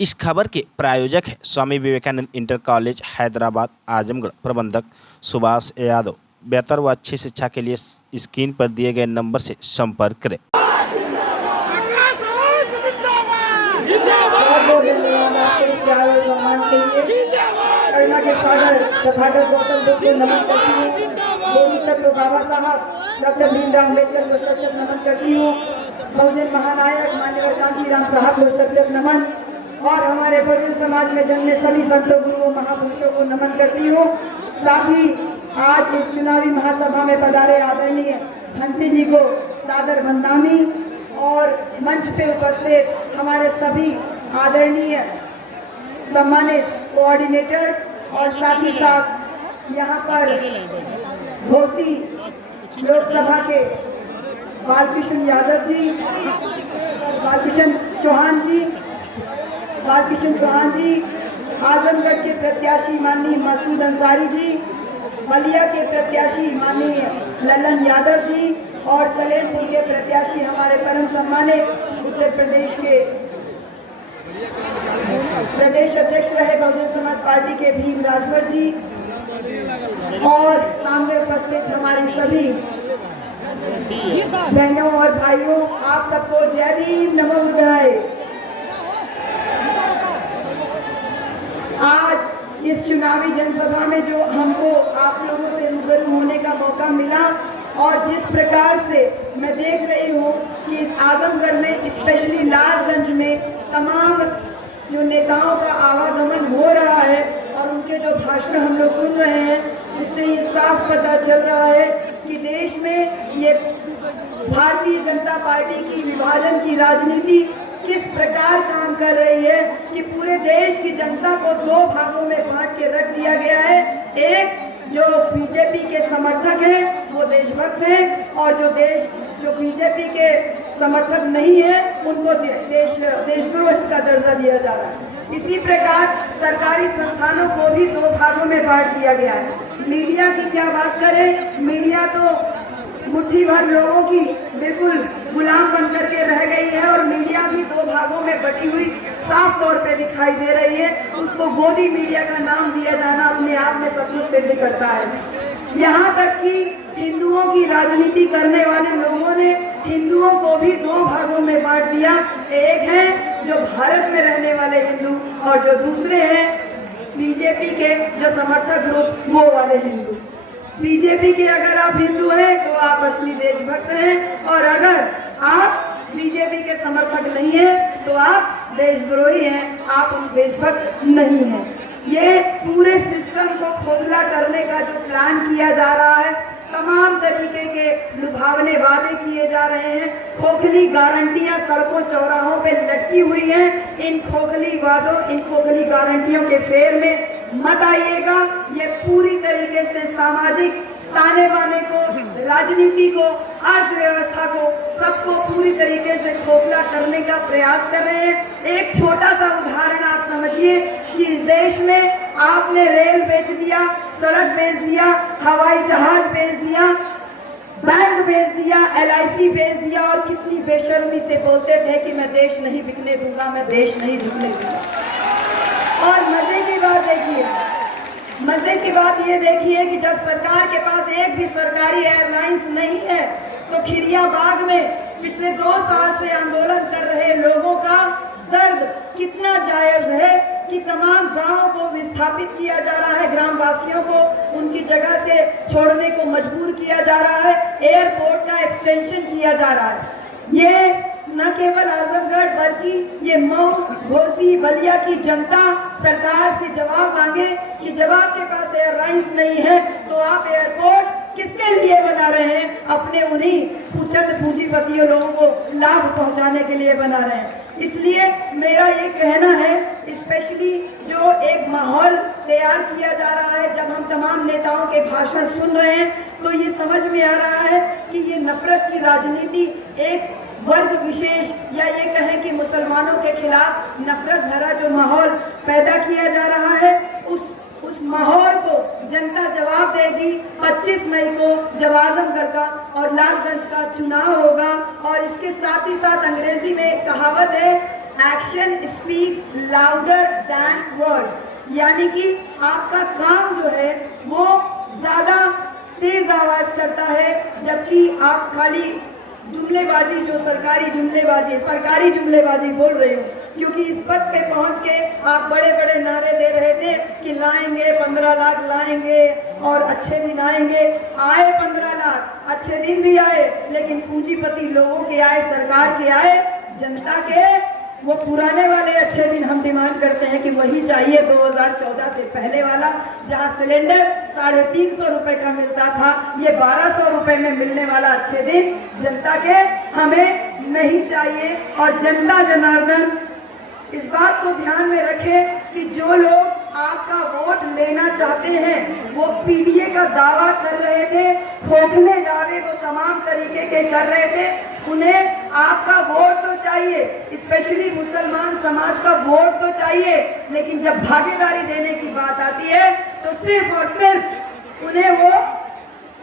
इस खबर के प्रायोजक है स्वामी विवेकानंद इंटर कॉलेज हैदराबाद आजमगढ़। प्रबंधक सुभाष यादव। बेहतर व अच्छी शिक्षा के लिए स्क्रीन पर दिए गए नंबर से संपर्क करें। डॉक्टर भीमराव अम्बेडकर को सशक्त नमन करती हूँ। बहुजन महानायक माननीय कांशीराम साहब को सशक्त नमन और हमारे बहुजन समाज में जन्मे सभी संतों गुरुओं महापुरुषों को नमन करती हूँ। साथ ही आज इस चुनावी महासभा में पधारे आदरणीय हंती जी को सादर वंदनामी और मंच पे उपस्थित हमारे सभी आदरणीय सम्मानित कोऑर्डिनेटर्स और साथ ही साथ यहाँ पर घोसी लोकसभा के बालकृष्ण यादव जी, बालकृष्ण चौहान जी, आजमगढ़ के प्रत्याशी माननीय मसूद अंसारी जी, बलिया के प्रत्याशी माननीय ललन यादव जी और सलेमपुर के प्रत्याशी हमारे परम सम्मानित उत्तर प्रदेश के प्रदेश अध्यक्ष रहे बहुजन समाज पार्टी के भीम राजभर जी और सामने उपस्थित हमारी सभी बहनों और भाइयों, आप सबको जय भीम नमो बुद्धाय। आज इस चुनावी जनसभा में जो हमको आप लोगों से रूबरू होने का मौका मिला और जिस प्रकार से मैं देख रही हूँ कि इस आजमगढ़ में स्पेशली लालगंज में तमाम जो नेताओं का आवागमन हो रहा है और उनके जो भाषण हम लोग सुन रहे हैं, उससे ये साफ पता चल रहा है कि देश में ये भारतीय जनता पार्टी की विभाजन की राजनीति किस प्रकार काम कर रही है कि पूरे देश की जनता को दो भागों में बांट के रख दिया गया है। एक जो बीजेपी के समर्थक हैं वो देशभक्त हैं और जो बीजेपी के समर्थक नहीं है उनको देशद्रोही का दर्जा दिया जा रहा है। इसी प्रकार सरकारी संस्थानों को भी दो भागों में बांट दिया गया है। मीडिया की क्या बात करें, मीडिया तो मुट्ठी भर लोगों की बिल्कुल गुलाम बन करके रह गई है और मीडिया भी दो भागों में बटी हुई साफ तौर पे दिखाई दे रही है। उसको गोदी मीडिया का नाम दिया जाना अपने आप में सब कुछ सिद्ध करता है। यहाँ तक कि हिंदुओं की राजनीति करने वाले लोगों ने हिंदुओं को भी दो भागों में बांट दिया। एक है जो भारत में रहने वाले हिंदू और जो दूसरे हैं बीजेपी के जो समर्थक ग्रुप वो वाले हिंदू। बीजेपी के अगर आप हिंदू हैं तो आप असली देशभक्त हैं और अगर आप बीजेपी के समर्थक नहीं हैं तो आप देशद्रोही हैं, आप देशभक्त नहीं हैं। ये पूरे सिस्टम को खोखला करने का जो प्लान किया जा रहा है, तमाम तरीके के लुभावने वादे किए जा रहे हैं, खोखली गारंटियां सड़कों चौराहों पे लटकी हुई हैं। इन खोखली वादों, इन खोखली गारंटियों के फेर में मत आइएगा। ये पूरी तरीके से सामाजिक ताने बाने को, राजनीति को, अर्थव्यवस्था को, सबको पूरी तरीके से खोखला करने का प्रयास कर रहे हैं। एक छोटा सा उदाहरण आप समझिए कि इस देश में आपने रेल बेच दिया, सड़क बेच दिया, हवाई जहाज बेच दिया, बैंक बेच दिया, LIC बेच दिया और कितनी बेशर्मी से बोलते थे कि मैं देश नहीं बिकने दूंगा, मैं देश नहीं झुकने दूंगा। और मजे की बात देखिए, मजे की बात ये देखिए कि जब सरकार के पास एक भी सरकारी एयरलाइंस नहीं है तो खिरियाबाग में पिछले 2 साल से आंदोलन कर रहे लोगों का दर्द कितना जायज है कि तमाम गांवों को विस्थापित किया जा रहा है, ग्रामवासियों को उनकी जगह से छोड़ने को मजबूर किया जा रहा है, एयरपोर्ट का एक्सटेंशन किया जा रहा है। ये न केवल आजमगढ़ बल्कि ये मऊ, घोसी, बलिया की जनता सरकार से जवाब मांगे कि जब आपके पास एयरलाइंस नहीं है तो आप एयरपोर्ट किसके लिए बना रहे हैं? अपने उन्हीं चंद पूंजीपतियों लोगों को लाभ पहुंचाने के लिए बना रहे हैं। इसलिए मेरा ये कहना है, स्पेशली जो एक माहौल तैयार किया जा रहा है, जब हम तमाम नेताओं के भाषण सुन रहे हैं तो ये समझ में आ रहा है कि ये नफरत की राजनीति, एक वर्ग विशेष या ये कहें कि मुसलमानों के खिलाफ नफरत भरा जो माहौल पैदा किया जा रहा है, उस माहौल को जनता जवाब देगी 25 मई को जब आजमगढ़ का और लालगंज का चुनाव होगा। और इसके साथ ही साथ अंग्रेजी में एक कहावत है action speaks louder than words, यानी कि आपका काम जो है वो ज़्यादा तेज आवाज़ करता है, जबकि आप खाली जुमलेबाजी, जो सरकारी जुमलेबाजी बोल रहे हो। क्योंकि इस पद पे पहुंच के आप बड़े बड़े नारे दे रहे थे कि लाएंगे 15 लाख लाएंगे और अच्छे दिन आएंगे। आए 15 लाख, अच्छे दिन भी आए, लेकिन पूंजीपति लोगों के आए, सरकार के आए, जनता के वो पुराने वाले अच्छे दिन हम डिमांड करते हैं कि वही चाहिए 2014 से पहले वाला, जहां सिलेंडर 350 रुपए का मिलता था, ये 1200 रुपए में मिलने वाला अच्छे दिन जनता के हमें नहीं चाहिए। और जनता जनार्दन इस बात को ध्यान में रखे कि जो लोग आपका वोट लेना चाहते हैं वो पीडीए का दावा कर रहे थे, खोखले दावे वो तमाम तरीके के कर रहे थे, उन्हें आपका वोट तो चाहिए, स्पेशली मुसलमान समाज का वोट तो चाहिए, लेकिन जब भागीदारी देने की बात आती है तो सिर्फ और सिर्फ उन्हें वो,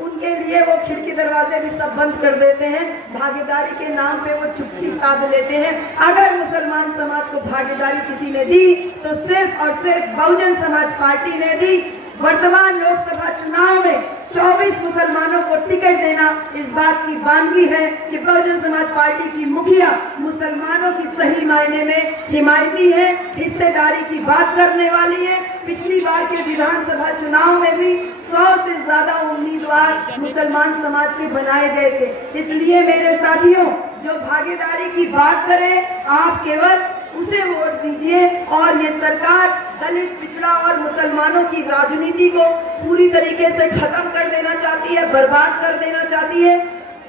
उनके लिए वो खिड़की दरवाजे भी सब बंद कर देते हैं। भागीदारी के नाम पे वो चुप्पी साध लेते हैं। अगर मुसलमान समाज को भागीदारी किसी ने दी तो सिर्फ और सिर्फ बहुजन समाज पार्टी ने दी। वर्तमान लोकसभा चुनाव में 24 मुसलमानों को टिकट देना इस बात की वानगी है कि बहुजन समाज पार्टी की मुखिया मुसलमानों की सही मायने में हिमायती है, हिस्सेदारी की बात करने वाली है। पिछली बार के विधानसभा चुनाव में भी 100 से ज्यादा उम्मीदवार मुसलमान समाज के बनाए गए थे। इसलिए मेरे साथियों, जो भागीदारी की बात करे आप केवल उसे वोट दीजिए। और ये सरकार दलित, पिछड़ा और मुसलमानों की राजनीति को पूरी तरीके से खत्म कर देना चाहती है, बर्बाद कर देना चाहती है।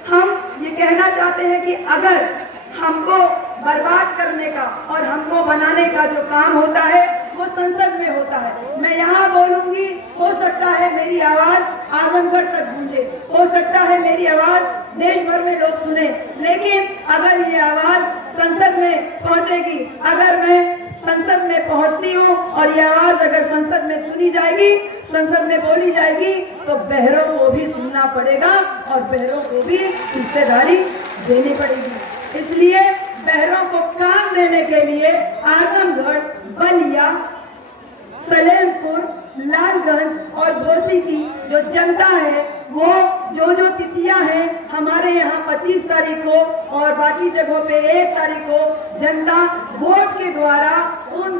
हम ये कहना चाहते हैं कि अगर हमको बर्बाद करने का और हमको बनाने का जो काम होता है वो संसद में होता है। मैं यहाँ बोलूंगी, हो सकता है मेरी आवाज आजमगढ़ तक गूंजे, हो सकता है मेरी आवाज देश भर में लोग सुने, लेकिन अगर ये आवाज संसद में पहुंचेगी, अगर मैं संसद में पहुंचती हूँ और ये आवाज अगर संसद में सुनी जाएगी, संसद में बोली जाएगी, तो बहरों को भी सुनना पड़ेगा और बहरों को भी हिस्सेदारी देनी पड़ेगी। इसलिए बहरों को काम देने के लिए आजमगढ़, बलिया, सलेमपुर, लालगंज और घोसी की जो जनता है, वो जो तिथियां हैं हमारे यहाँ 25 तारीख को और बाकी जगहों पे 1 तारीख को जनता वोट के द्वारा उन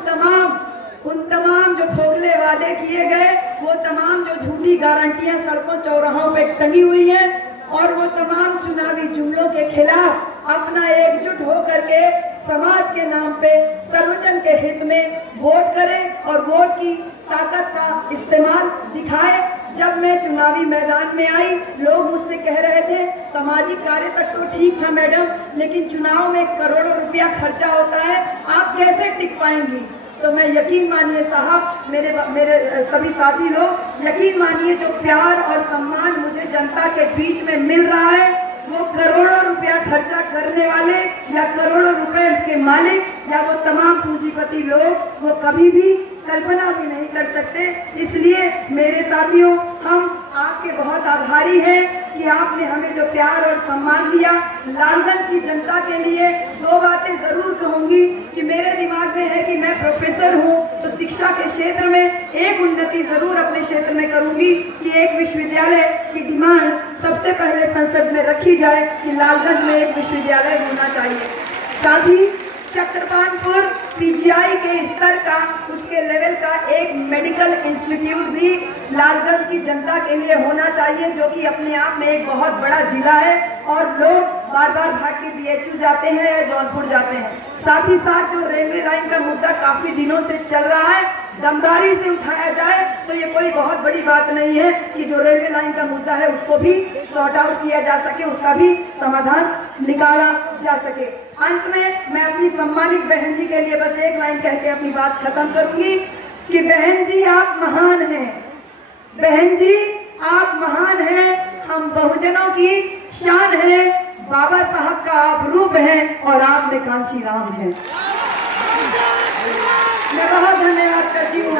तमाम जो खोखले वादे किए गए, वो तमाम जो झूठी गारंटियां सड़कों चौराहों पे टंगी हुई हैं और वो तमाम चुनावी जुमलों के खिलाफ अपना एकजुट होकर के समाज के नाम पे सर्वजन के हित में वोट करें और वोट की ताकत का इस्तेमाल दिखाए। जब मैं चुनावी मैदान में आई, लोग मुझसे कह रहे थे सामाजिक कार्य तक तो ठीक था मैडम, लेकिन चुनाव में करोड़ों रुपया खर्चा होता है, आप कैसे टिक पाएंगी? तो मैं यकीन मानिए साहब, मेरे सभी साथी लोग, यकीन मानिए जो प्यार और सम्मान मुझे जनता के बीच में मिल रहा है, वो करोड़ों रुपया खर्चा करने वाले या करोड़ों रुपए के मालिक या वो तमाम पूंजीपति लोग वो कभी भी कल्पना भी नहीं कर सकते। इसलिए मेरे साथियों, हम आपके बहुत आभारी हैं कि आपने हमें जो प्यार और सम्मान दिया। लालगंज की जनता के लिए 2 बातें जरूर कहूंगी कि मेरे दिमाग में है कि मैं प्रोफेसर हूं, तो शिक्षा के क्षेत्र में एक उन्नति जरूर अपने क्षेत्र में करूंगी कि एक विश्वविद्यालय की डिमांड सबसे पहले संसद में रखी जाए कि लालगंज में एक विश्वविद्यालय होना चाहिए। साथ ही चक्रपाणपुर पीजीआई के स्तर का, उसके लेवल का एक मेडिकल इंस्टीट्यूट भी लालगंज की जनता के लिए होना चाहिए, जो कि अपने आप में एक बहुत बड़ा जिला है और लोग बार बार भाग के बीएचयू जाते हैं या जौनपुर जाते हैं। साथ ही साथ जो रेलवे लाइन का मुद्दा काफी दिनों से चल रहा है, दमदारी से उठाया जाए तो ये कोई बहुत बड़ी बात नहीं है कि जो रेलवे लाइन का मुद्दा है उसको भी सॉर्ट आउट किया जा सके, उसका भी समाधान निकाला जा सके। अंत में मैं अपनी सम्मानित बहन जी के लिए बस एक लाइन कह के अपनी बात खत्म करूंगी कि बहन जी आप महान हैं, बहन जी आप महान हैं, हम बहुजनों की शान हैं, बाबा साहब का आप रूप हैं और आप में कांची राम हैं। मैं बहुत धन्यवाद करती हूँ।